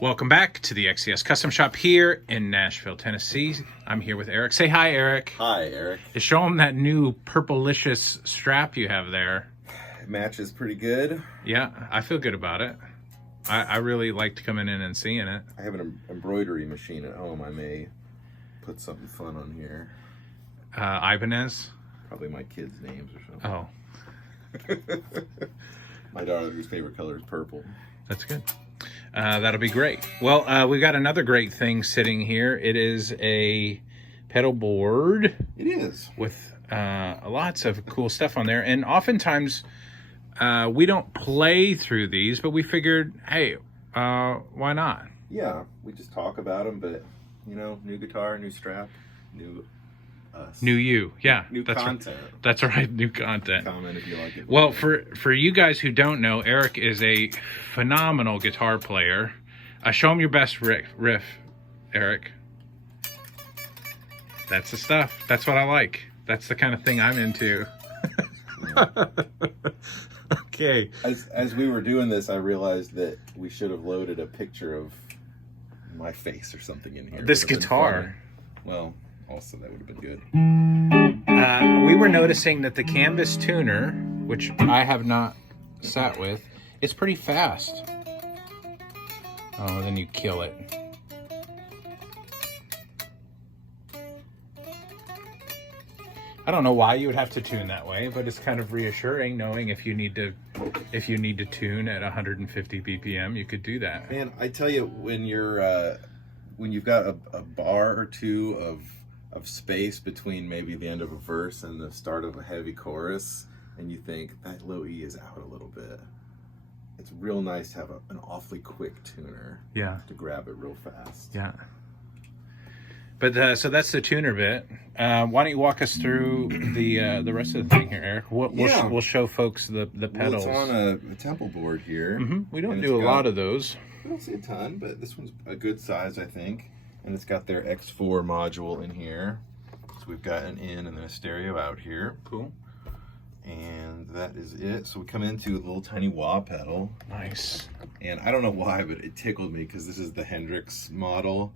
Welcome back to the XCS Custom Shop here in Nashville, Tennessee. I'm here with Eric. Say hi, Eric. Hi, Eric. Show him that new purplicious strap you have there. It matches pretty good. Yeah, I feel good about it. I really liked coming in and seeing it. I have an embroidery machine at home. I may put something fun on here. Ibanez? Probably my kids' names or something. Oh. My daughter's favorite color is purple. That's good. That'll be great. Well, we've got another great thing sitting here. It is a pedal board. It is. With lots of cool stuff on there. And oftentimes, we don't play through these, but we figured, hey, why not? Yeah, we just talk about them, but, you know, new guitar, new strap, new us. New you. Yeah. New content. Right. That's right. New content. Comment if you like it. Well, for you guys who don't know, Eric is a phenomenal guitar player. Show him your best riff, Eric. That's the stuff. That's what I like. That's the kind of thing I'm into. Okay. As we were doing this, I realized that we should have loaded a picture of my face or something in here. This guitar. Well, also that would have been good. We were noticing that the canvas tuner, which I have not sat with, is pretty fast. Oh, then you kill it. I don't know why you would have to tune that way, but it's kind of reassuring knowing if you need to tune at 150 BPM, you could do that. Man, I tell you, when you've got a bar or two of space between maybe the end of a verse and the start of a heavy chorus, and you think that low E is out a little bit, it's real nice to have an awfully quick tuner. Yeah. To grab it real fast. Yeah. But so that's the tuner bit. Why don't you walk us through the rest of the thing here, Eric? We'll show folks the pedals. Well, it's on a temple board here. Mm-hmm. We don't do a lot of those. We don't see a ton, but this one's a good size, I think. And it's got their X4 module in here. So we've got an in and then a stereo out here. Cool. And that is it. So we come into a little tiny wah pedal. Nice. And I don't know why, but it tickled me because this is the Hendrix model.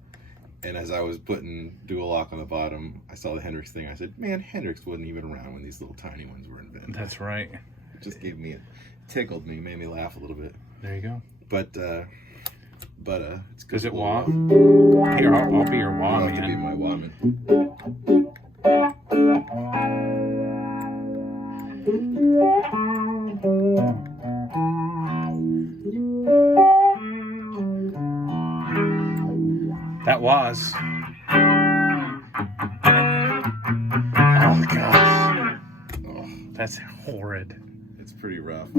And as I was putting dual lock on the bottom, I saw the Hendrix thing. I said, man, Hendrix wasn't even around when these little tiny ones were invented. That's right. It just tickled me, made me laugh a little bit. There you go. But it's good. Is it wah? Here, I'll be your wah man. You'll have to be my wah man. That was. Oh gosh. Oh, that's horrid. It's pretty rough. I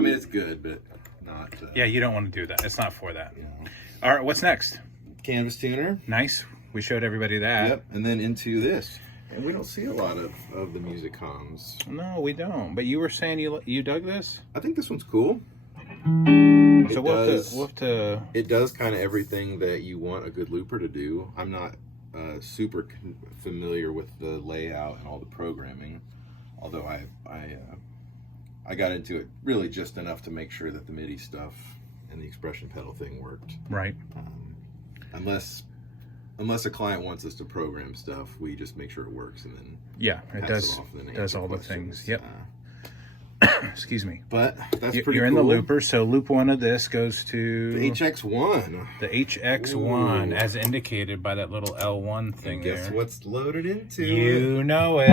mean, it's good, but not. Yeah, you don't want to do that. It's not for that. You know. All right, what's next? Canvas tuner. Nice. We showed everybody that. Yep, and then into this. And we don't see a lot of the Musicoms. No, we don't. But you were saying you dug this? I think this one's cool. So we'll have to... It does kind of everything that you want a good looper to do. I'm not super familiar with the layout and all the programming, although I got into it really just enough to make sure that the MIDI stuff and the expression pedal thing worked. Right. Unless a client wants us to program stuff, we just make sure it works and then it does all the things. Yep. Excuse me. But that's pretty You're in cool. the looper, so loop one of this goes to... The HX1. The HX1, Ooh. As indicated by that little L1 thing and guess there. what's loaded into? You know it.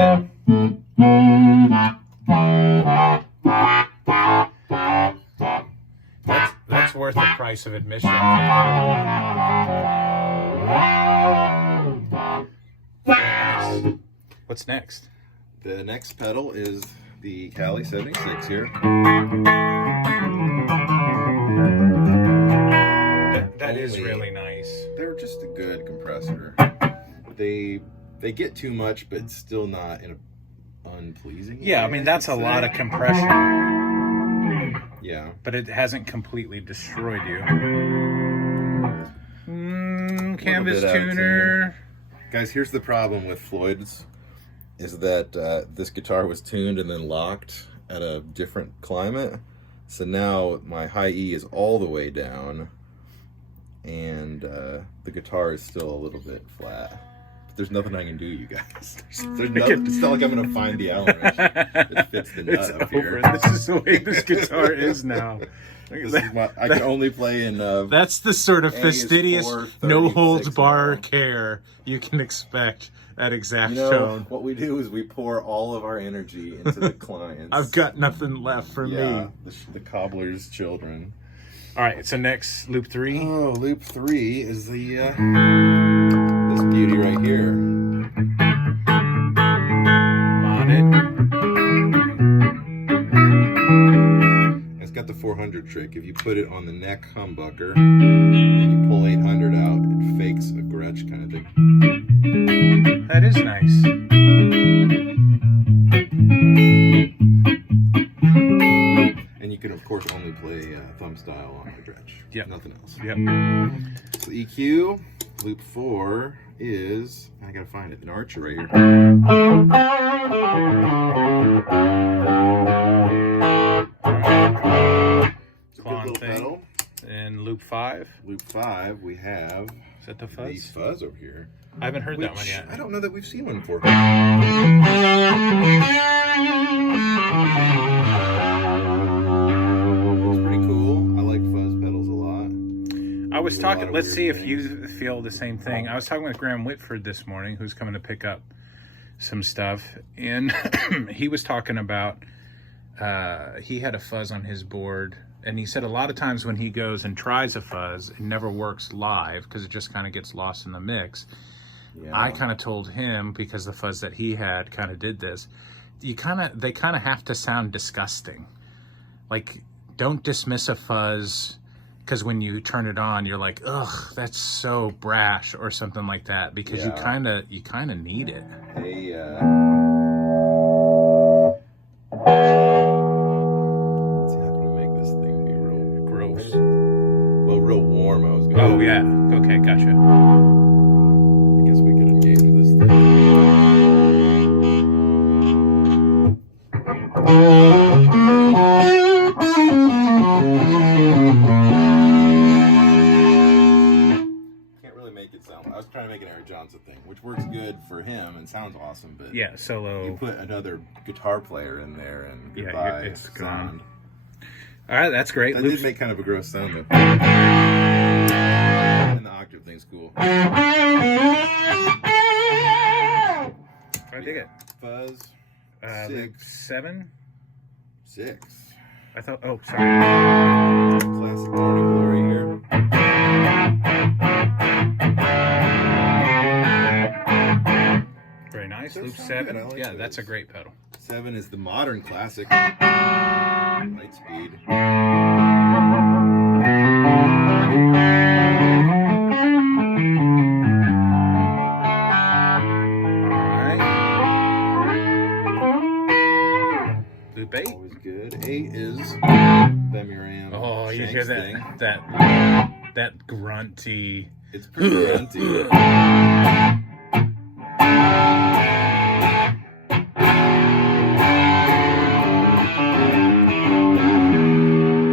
That's worth the price of admission. What's next? The next pedal is the Cali 76 here. That is really nice. They're just a good compressor. They get too much, but still not in a unpleasing way. Yeah, I mean, that's a lot of compression. Yeah. But it hasn't completely destroyed you. Canvas tuner. Guys, here's the problem with Floyd's, is that this guitar was tuned and then locked at a different climate. So now my high E is all the way down, and the guitar is still a little bit flat. But there's nothing I can do, you guys. There's nothing, it's not like I'm going to find the Allen wrench that fits the nut up here. This is the way this guitar is now. I can only play in... that's the sort of fastidious, 4, no holds 36 bar now. care you can expect that exact You know, tone. what we do is we pour all of our energy into the clients. I've got nothing left for me. The cobbler's children. All right, so next, loop 3. Oh, loop 3 is the this beauty right here. Modded. It's got the 400 trick. If you put it on the neck humbucker and you pull 800 out, it fakes a Gretsch kind of thing. That is nice. And you can, of course, only play thumb style on the Gretsch. Yep. Nothing else. Yep. So EQ, loop 4 is, I gotta find it, an Archer right here. It's a good Clone little thing. pedal. And loop 5. Loop 5, we have Is that the the fuzz? fuzz over here. I haven't heard that Which one yet. I don't know that we've seen one before. It's pretty cool. I like fuzz pedals a lot. I was Do a lot talking, of let's weird see if things. you feel the same thing. I was talking with Graham Whitford this morning, who's coming to pick up some stuff. And he was talking about, he had a fuzz on his board. And he said a lot of times when he goes and tries a fuzz, it never works live because it just kind of gets lost in the mix. Yeah. I kind of told him, because the fuzz that he had kind of did this, they kind of have to sound disgusting. Like, don't dismiss a fuzz because when you turn it on, you're like, ugh, that's so brash or something like that, because you kind of need it. Hey, let's see, how can we make this thing be real Gross. well, real warm? I was gonna. Oh yeah. Okay, gotcha. I guess we could engage this thing. Can't really make it sound. I was trying to make an Eric Johnson thing, which works good for him and sounds awesome, but Yeah, solo. you put another guitar player in there and Yeah, goodbye. it's gone. sound. All right, that's great. That Loops- did make kind of a gross sound though. And the octave thing's cool. I dig it. Fuzz. Loop 7. 6. I thought. Oh, sorry. Classic Morning Glory here. Very nice. That Loop sounds 7. good. I like Yeah, those. that's a great pedal. 7 is the modern classic. Light speed. Loop 8. Always good. 8 is Bemuram. Oh, you Shanks hear thing. that grunty. It's pretty grunty.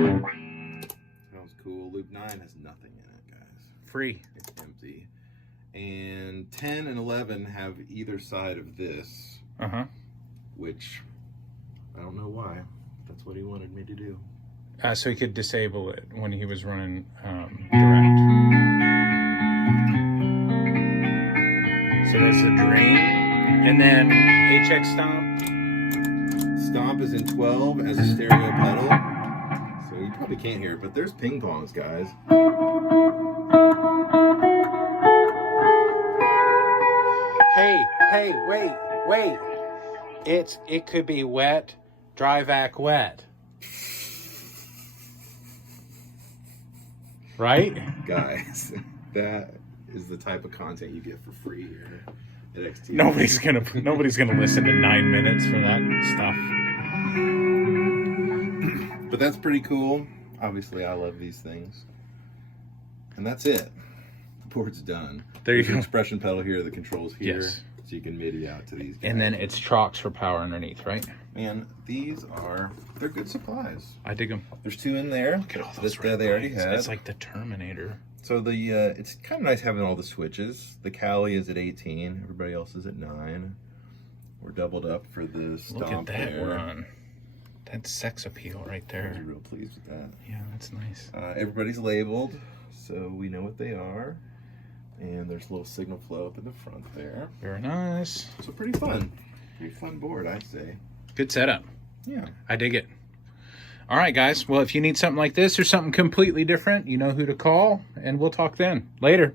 That was cool. Loop 9 has nothing in it, guys. Free. It's empty. And 10 and 11 have either side of this, Uh-huh. which I don't know why. That's what he wanted me to do. So he could disable it when he was running direct. So there's the drain. And then HX Stomp. Stomp is in 12 as a stereo pedal. So you probably can't hear it, but there's ping pongs, guys. Hey, wait. It could be wet, dry vac wet. Right? Guys, that is the type of content you get for free here at XT. Nobody's gonna listen to 9 minutes for that stuff. But that's pretty cool. Obviously, I love these things. And that's it. The board's done. There you There's an go. expression pedal here, the controls here. Yes. So you can MIDI out to these guys. And then it's trocks for power underneath, right? And they're good supplies. I dig them. There's 2 in there. Look at all those that they already had. It's like the Terminator. So it's kind of nice having all the switches. The Cali is at 18. Everybody else is at 9. We're doubled up for the stomp. Look at that there. run. That's sex appeal right there. I'm real pleased with that. Yeah, that's nice. Everybody's labeled, so we know what they are. And there's a little signal flow up in the front there. Very nice. So pretty fun. Pretty fun board, I'd say. Good setup. Yeah. I dig it. All right, guys. Well, if you need something like this or something completely different, you know who to call, and we'll talk then. Later.